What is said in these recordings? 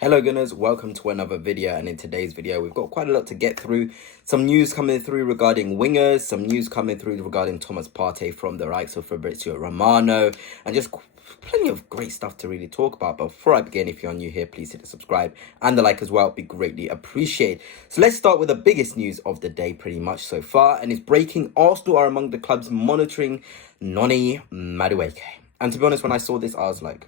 Hello Gunners, welcome to another video, and in today's video we've got quite a lot to get through. Some news coming through regarding wingers, some news coming through regarding Thomas Partey from the likes of Fabrizio Romano, and just plenty of great stuff to really talk about. But before I begin, if you're new here, please hit the subscribe and the like as well, it'd be greatly appreciated. So let's start with the biggest news of the day pretty much so far, and it's breaking. Arsenal are among the clubs monitoring Noni Madueke. And to be honest, when I saw this, I was like,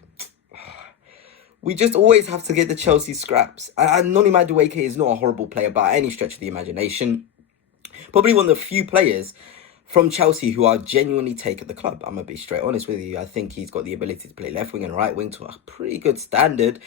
we just always have to get the Chelsea scraps. And Noni Madueke is not a horrible player by any stretch of the imagination. Probably one of the few players from Chelsea who are genuinely take at the club. I'm going to be straight honest with you. I think he's got the ability to play left wing and right wing to a pretty good standard.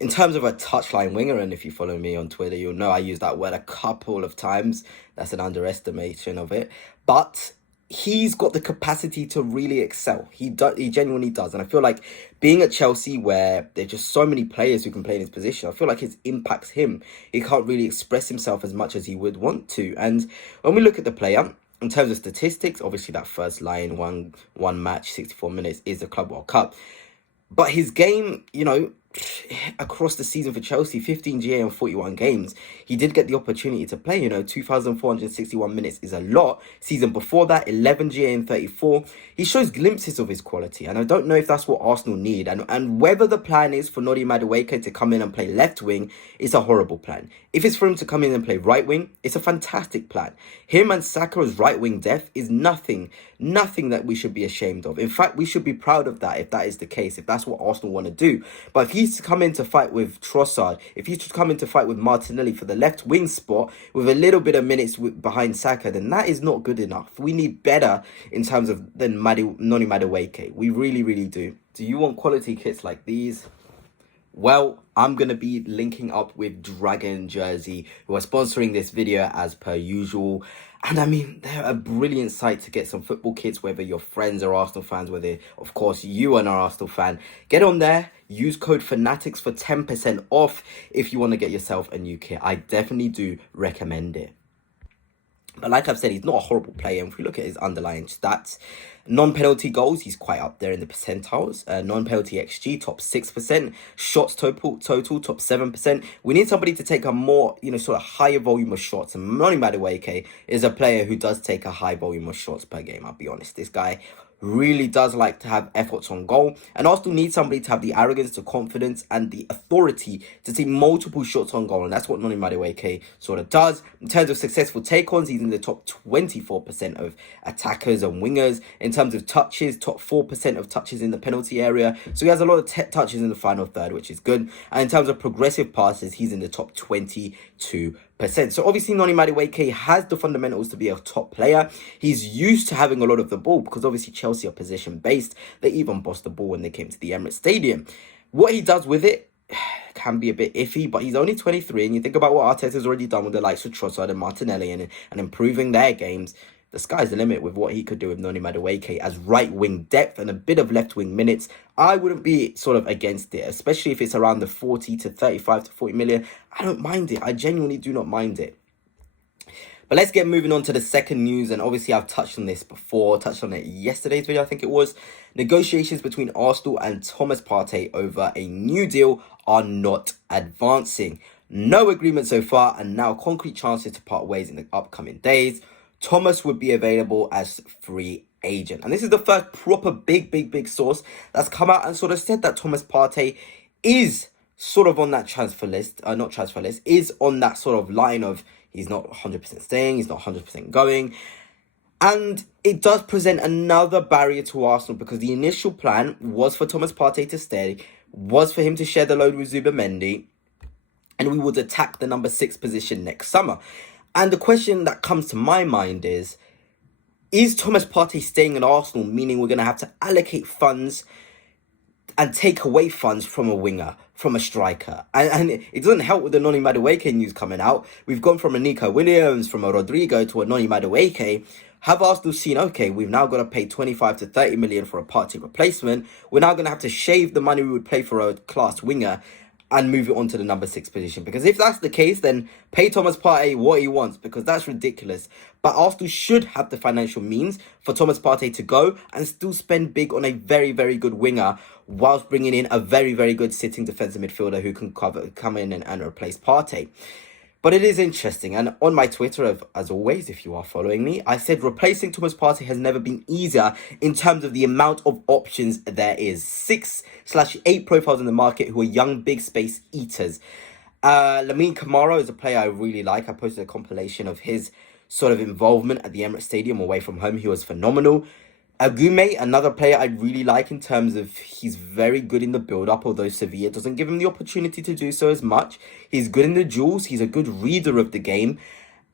In terms of a touchline winger, and if you follow me on Twitter, you'll know I use that word a couple of times. That's an underestimation of it. But he's got the capacity to really excel. He genuinely does. And I feel like being at Chelsea, where there's just so many players who can play in his position, I feel like it impacts him. He can't really express himself as much as he would want to. And when we look at the player, in terms of statistics, obviously that first line, one match, 64 minutes is the Club World Cup. But his game, across the season for Chelsea, 15 GA and 41 games, he did get the opportunity to play. 2,461 minutes is a lot. Season before that, 11 GA and 34. He shows glimpses of his quality, and I don't know if that's what Arsenal need. And whether the plan is for Noni Madueke to come in and play left wing, it's a horrible plan. If it's for him to come in and play right wing, it's a fantastic plan. Him and Saka as right wing depth is nothing that we should be ashamed of. In fact, we should be proud of that if that is the case, if that's what Arsenal want to do. But if he's to come in to fight with Trossard, if he's to come in to fight with Martinelli for the left wing spot with a little bit of minutes behind Saka, then that is not good enough. We need better in terms of than Noni Madueke. We really, really do. Do you want quality kits like these? Well, I'm going to be linking up with Dragon Jersey, who are sponsoring this video as per usual. And I mean, they're a brilliant site to get some football kits, whether your friends are Arsenal fans, whether, of course, you are an Arsenal fan. Get on there, use code Fanatics for 10% off if you want to get yourself a new kit. I definitely do recommend it. But like I've said, he's not a horrible player. And if we look at his underlying stats, non-penalty goals, he's quite up there in the percentiles. Non-penalty XG, top 6%. Shots total, top 7%. We need somebody to take a more, sort of higher volume of shots. And Noni Madueke is a player who does take a high volume of shots per game, I'll be honest. This guy really does like to have efforts on goal, and Arsenal need somebody to have the arrogance, the confidence, and the authority to take multiple shots on goal, and that's what Noni Madueke sort of does. In terms of successful take-ons, he's in the top 24% of attackers and wingers. In terms of touches, top 4% of touches in the penalty area, so he has a lot of touches in the final third, which is good. And in terms of progressive passes, he's in the top 22%. So obviously Noni Madueke has the fundamentals to be a top player. He's used to having a lot of the ball because obviously Chelsea are possession based. They even bossed the ball when they came to the Emirates Stadium. What he does with it can be a bit iffy, but he's only 23, and you think about what Arteta's already done with the likes of Trossard and Martinelli and improving their games. The sky's the limit with what he could do with Noni Madueke as right wing depth and a bit of left wing minutes. I wouldn't be sort of against it, especially if it's around the 40 to 35 to 40 million. I don't mind it. I genuinely do not mind it. But let's get moving on to the second news. And obviously I've touched on this before, touched on it yesterday's video, I think it was. Negotiations between Arsenal and Thomas Partey over a new deal are not advancing. No agreement so far, and now concrete chances to part ways in the upcoming days. Thomas would be available as free agent. And this is the first proper big source that's come out and sort of said that Thomas Partey is sort of on that transfer list, is on that sort of line of he's not 100% staying, he's not 100% going. And it does present another barrier to Arsenal, because the initial plan was for Thomas Partey to stay, was for him to share the load with Zubimendi, and we would attack the number 6 position next summer. And the question that comes to my mind is Thomas Partey staying at Arsenal, meaning we're going to have to allocate funds and take away funds from a winger, from a striker? And it doesn't help with the Noni Madueke news coming out. We've gone from a Nico Williams, from a Rodrigo to a Noni Madueke. Have Arsenal seen, okay, we've now got to pay 25 to 30 million for a Partey replacement. We're now going to have to shave the money we would pay for a class winger. and move it on to the number 6 position. Because if that's the case, then pay Thomas Partey what he wants, because that's ridiculous. But Arsenal should have the financial means for Thomas Partey to go and still spend big on a very, very good winger, whilst bringing in a very, very good sitting defensive midfielder who can come in and replace Partey. But it is interesting, and on my Twitter, as always, if you are following me, I said replacing Thomas Partey has never been easier in terms of the amount of options there is. 6/8 profiles in the market who are young, big space eaters. Lamine Camara is a player I really like. I posted a compilation of his sort of involvement at the Emirates Stadium away from home. He was phenomenal. Agume, another player I really like in terms of he's very good in the build-up, although Sevilla doesn't give him the opportunity to do so as much. He's good in the duels, he's a good reader of the game,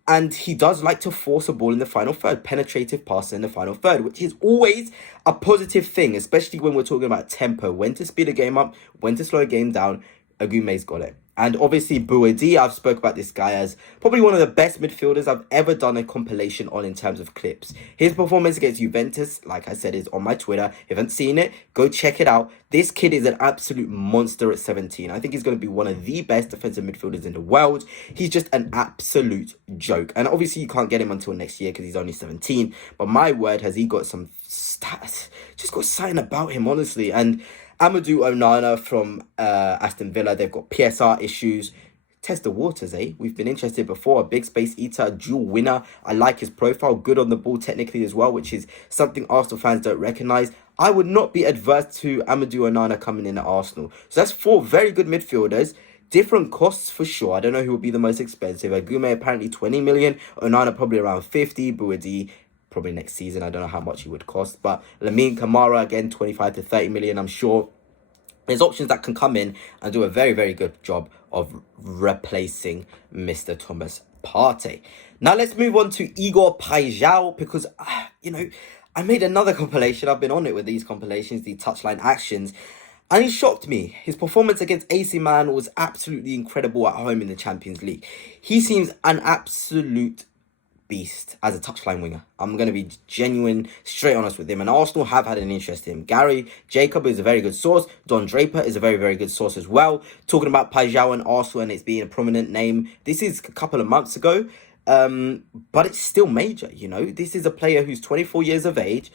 and he does like to force a ball in the final third, penetrative passer in the final third, which is always a positive thing, especially when we're talking about tempo, when to speed a game up, when to slow a game down. Agume's got it. And obviously Buedi, I've spoke about this guy as probably one of the best midfielders I've ever done a compilation on in terms of clips. His performance against Juventus, like I said, is on my Twitter. If you haven't seen it, go check it out. This kid is an absolute monster at 17. I think he's going to be one of the best defensive midfielders in the world. He's just an absolute joke. And obviously you can't get him until next year because he's only 17. But my word, has he got some stats. Just got something about him, honestly. And Amadou Onana from Aston Villa, they've got PSR issues. Test the waters, eh? We've been interested before. A big space eater, a dual winner. I like his profile. Good on the ball technically as well, which is something Arsenal fans don't recognise. I would not be adverse to Amadou Onana coming in at Arsenal. So that's 4 very good midfielders. Different costs for sure. I don't know who would be the most expensive. Agume apparently 20 million. Onana probably around 50. Buedi probably next season. I don't know how much he would cost. But Lamine Camara, again, 25 to 30 million, I'm sure. There's options that can come in and do a very, very good job of replacing Mr. Thomas Partey. Now, let's move on to Igor Paixao, because, I made another compilation. I've been on it with these compilations, the touchline actions. And he shocked me. His performance against AC Milan was absolutely incredible at home in the Champions League. He seems an absolute beast as a touchline winger. I'm going to be genuine, straight honest with him. And Arsenal have had an interest in him. Gary Jacob is a very good source. Don Draper is a very, very good source as well. Talking about Paixao and Arsenal and it's being a prominent name. This is a couple of months ago. But it's still major, This is a player who's 24 years of age.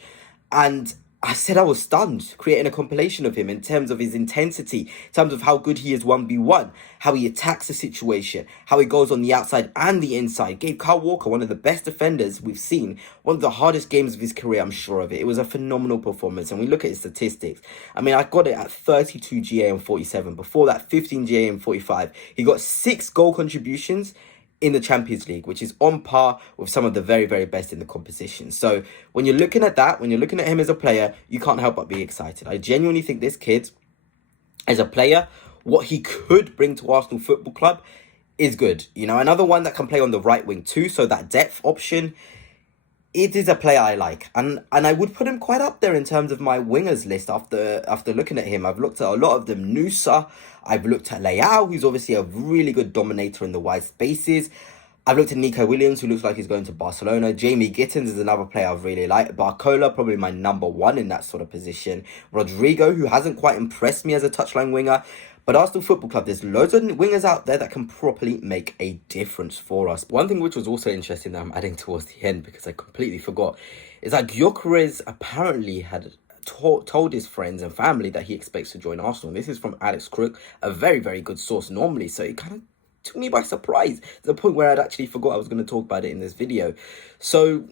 And I said I was stunned creating a compilation of him in terms of his intensity, in terms of how good he is 1v1, how he attacks the situation, how he goes on the outside and the inside. Gave Kyle Walker one of the best defenders we've seen, one of the hardest games of his career, I'm sure of it. It was a phenomenal performance. And we look at his statistics. I mean, I got it at 32 GA and 47. Before that, 15 GA and 45. He got 6 goal contributions in the Champions League, which is on par with some of the very, very best in the competition. So when you're looking at that, when you're looking at him as a player, you can't help but be excited. I genuinely think this kid, as a player, what he could bring to Arsenal Football Club is good. Another one that can play on the right wing too, so that depth option, it is a player I like. And I would put him quite up there in terms of my wingers list after looking at him. I've looked at a lot of them. Nusa, I've looked at Leao, who's obviously a really good dominator in the wide spaces. I've looked at Nico Williams, who looks like he's going to Barcelona. Jamie Gittins is another player I've really liked. Barcola, probably my number 1 in that sort of position. Rodrigo, who hasn't quite impressed me as a touchline winger. But Arsenal Football Club, there's loads of wingers out there that can properly make a difference for us. One thing which was also interesting that I'm adding towards the end, because I completely forgot, is that Gyokeres apparently had told his friends and family that he expects to join Arsenal. This is from Alex Crook, a very, very good source normally. So it kind of took me by surprise to the point where I'd actually forgot I was going to talk about it in this video. So,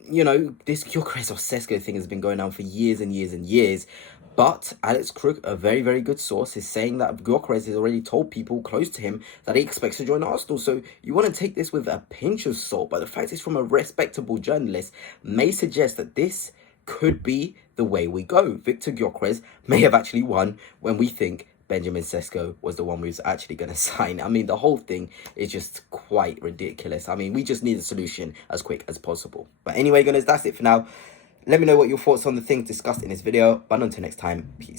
this Gyokeres or Sesko thing has been going on for years and years and years. But Alex Crook, a very, very good source, is saying that Gyokeres has already told people close to him that he expects to join Arsenal. So you want to take this with a pinch of salt. But the fact it's from a respectable journalist may suggest that this could be the way we go. Victor Gyokeres may have actually won when we think Benjamin Sesko was the one we was actually going to sign. I mean, the whole thing is just quite ridiculous. I mean, we just need a solution as quick as possible. But anyway, guys, that's it for now. Let me know what your thoughts on the things discussed in this video. But until next time, peace.